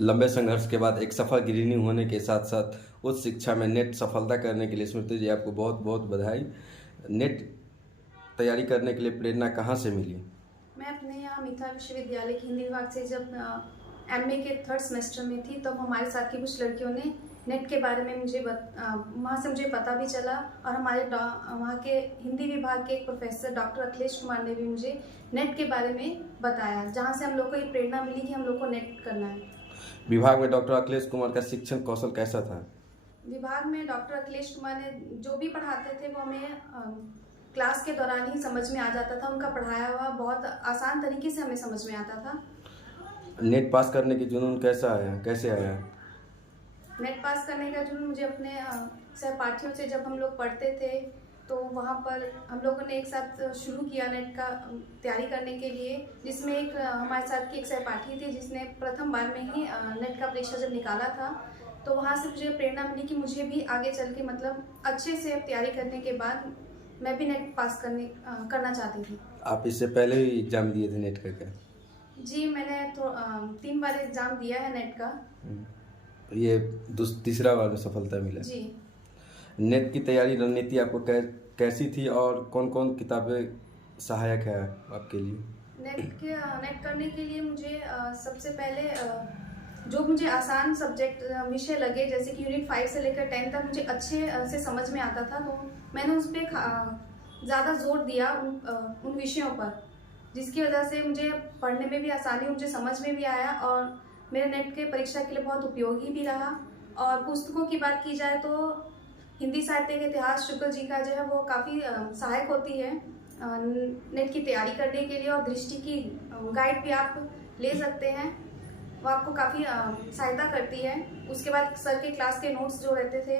लंबे संघर्ष के बाद एक सफल गृहिणी होने के साथ साथ उच्च शिक्षा में नेट सफलता करने के लिए स्मृति जी आपको बहुत बहुत बधाई। नेट तैयारी करने के लिए प्रेरणा कहाँ से मिली? मैं अपने यहाँ मिथिला विश्वविद्यालय के हिंदी विभाग से जब एमए के थर्ड सेमेस्टर में थी तब हमारे साथ की कुछ लड़कियों ने नेट के बारे में वहाँ से मुझे पता भी चला और हमारे वहाँ के हिंदी विभाग के एक प्रोफेसर डॉक्टर अखिलेश कुमार ने भी मुझे नेट के बारे में बताया, जहाँ से हम लोग को ये प्रेरणा मिली कि हम लोग को नेट करना है। विभाग में डॉक्टर अखिलेश कुमार का शिक्षण कौशल कैसा था? विभाग में डॉक्टर अखिलेश कुमार ने जो भी पढ़ाते थे वो हमें क्लास के दौरान ही समझ में आ जाता था। उनका पढ़ाया हुआ बहुत आसान तरीके से हमें समझ में आता था। नेट पास करने की जुनून कैसे आया? नेट पास करने का जुनून मुझे अपने सहपाठियों से, जब हम लोग पढ़ते थे तो वहाँ पर हम लोगों ने एक साथ शुरू किया नेट का तैयारी करने के लिए, जिसमें एक हमारे साथ की एक सहपाठी थी जिसने प्रथम बार में ही नेट का परीक्षा जब निकाला था, तो वहाँ से मुझे प्रेरणा मिली कि मुझे भी आगे चल के मतलब अच्छे से तैयारी करने के बाद मैं भी नेट पास करना चाहती थी। आप इससे पहले ही एग्जाम दिए थे नेट का क्या? जी, मैंने 3 बार एग्ज़ाम दिया है नेट का। ये तीसरा बार में सफलता मिला जी। नेट की तैयारी रणनीति आपको कैसी थी और कौन कौन किताबें सहायक है आपके लिए? नेट करने के लिए मुझे सबसे पहले जो मुझे आसान सब्जेक्ट विषय लगे, जैसे कि यूनिट 5 से लेकर 10 तक मुझे अच्छे से समझ में आता था, तो मैंने उस पर ज़्यादा जोर दिया उन विषयों पर, जिसकी वजह से मुझे पढ़ने में भी आसानी, मुझे समझ में भी आया और मेरे नेट के परीक्षा के लिए बहुत उपयोगी भी रहा। और पुस्तकों की बात की जाए तो हिंदी साहित्य के इतिहास शुक्ल जी का जो है वो काफ़ी सहायक होती है नेट की तैयारी करने के लिए, और दृष्टि की गाइड भी आप ले सकते हैं, वो आपको काफ़ी सहायता करती है। उसके बाद सर के क्लास के नोट्स जो रहते थे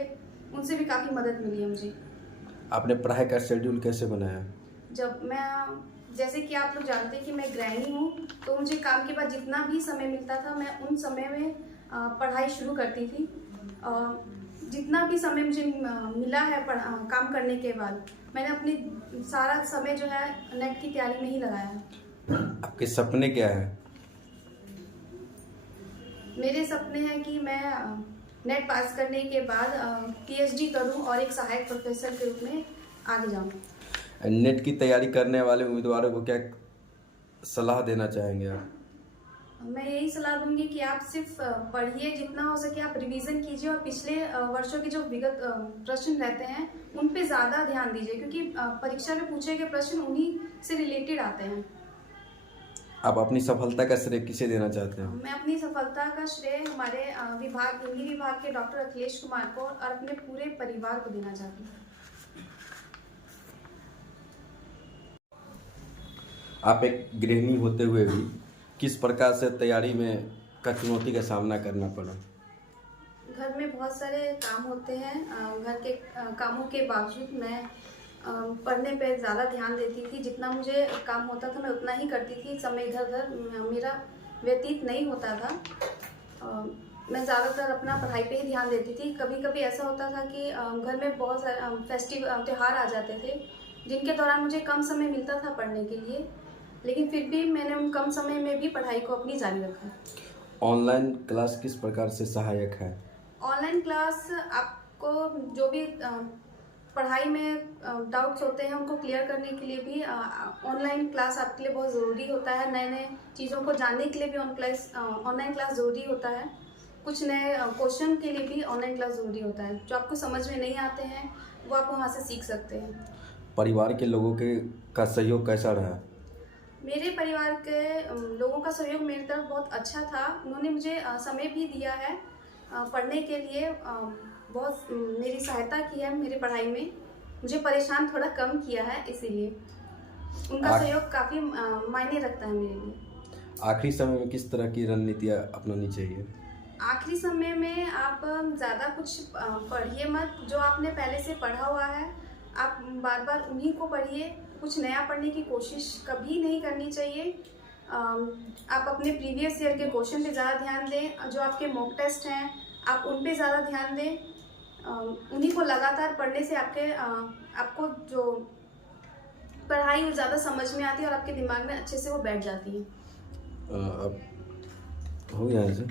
उनसे भी काफ़ी मदद मिली है मुझे। आपने पढ़ाई का शेड्यूल कैसे बनाया? जैसे कि आप लोग जानते हैं कि मैं गृहिणी हूँ, तो मुझे काम के बाद जितना भी समय मिलता था मैं उन समय में पढ़ाई शुरू करती थी। जितना भी समय मुझे मिला है काम करने के बाद, मैंने अपनी सारा समय जो है नेट की तैयारी में ही लगाया है। आपके सपने क्या है? मेरे सपने हैं कि मैं नेट पास करने के बाद पीएचडी करूं और एक सहायक प्रोफेसर के रूप में आगे जाऊं। नेट की तैयारी करने वाले उम्मीदवारों को क्या सलाह देना चाहेंगे आप? मैं यही सलाह दूंगी कि आप सिर्फ पढ़िए, जितना हो सके आप रिवीजन कीजिए और पिछले वर्षों के जो विगत प्रश्न रहते हैं उन पे ज़्यादा ध्यान दीजिए, क्योंकि परीक्षा में पूछे गए प्रश्न उन्हीं से रिलेटेड आते हैं। आप अपनी सफलता का श्रेय किसे देना चाहते हैं? मैं अपनी सफलता का श्रेय हमारे हिंदी विभाग के डॉक्टर अखिलेश कुमार को और अपने पूरे परिवार को देना चाहती हूँ। आप एक गृहिणी होते हुए भी किस प्रकार से तैयारी में चुनौती का सामना करना पड़ा? घर में बहुत सारे काम होते हैं, घर के कामों के बावजूद मैं पढ़ने पे ज़्यादा ध्यान देती थी। जितना मुझे काम होता था मैं उतना ही करती थी, समय इधर उधर मेरा व्यतीत नहीं होता था। मैं ज़्यादातर अपना पढ़ाई पे ही ध्यान देती थी। कभी कभी ऐसा होता था कि घर में बहुत सारे फेस्टिवल त्यौहार आ जाते थे, जिनके दौरान मुझे कम समय मिलता था पढ़ने के लिए, लेकिन फिर भी मैंने उन कम समय में भी पढ़ाई को अपनी जारी रखा। ऑनलाइन क्लास किस प्रकार से सहायक है? ऑनलाइन क्लास आपको जो भी पढ़ाई में डाउट्स होते हैं उनको क्लियर करने के लिए भी ऑनलाइन क्लास आपके लिए बहुत ज़रूरी होता है। नए नए चीज़ों को जानने के लिए भी ऑनलाइन क्लास ज़रूरी होता है। कुछ नए क्वेश्चन के लिए भी ऑनलाइन क्लास ज़रूरी होता है। जो आपको समझ में नहीं आते हैं वो आप वहाँ से सीख सकते हैं। परिवार के लोगों का सहयोग कैसा रहा? मेरे परिवार के लोगों का सहयोग मेरी तरफ बहुत अच्छा था। उन्होंने मुझे समय भी दिया है पढ़ने के लिए, बहुत मेरी सहायता की है मेरी पढ़ाई में, मुझे परेशान थोड़ा कम किया है, इसीलिए उनका सहयोग काफ़ी मायने रखता है मेरे लिए। आखिरी समय में किस तरह की रणनीतियाँ अपनानी चाहिए? आखिरी समय में आप ज़्यादा कुछ पढ़िए मत। जो आपने पहले से पढ़ा हुआ है आप बार बार उन्हीं को पढ़िए। कुछ नया पढ़ने की कोशिश कभी नहीं करनी चाहिए। आप अपने प्रीवियस ईयर के क्वेश्चन पे ज़्यादा ध्यान दें। जो आपके मॉक टेस्ट हैं आप उन पे ज़्यादा ध्यान दें। उन्हीं को लगातार पढ़ने से आपको जो पढ़ाई वो ज़्यादा समझ में आती है और आपके दिमाग में अच्छे से वो बैठ जाती है। अब हो गया है।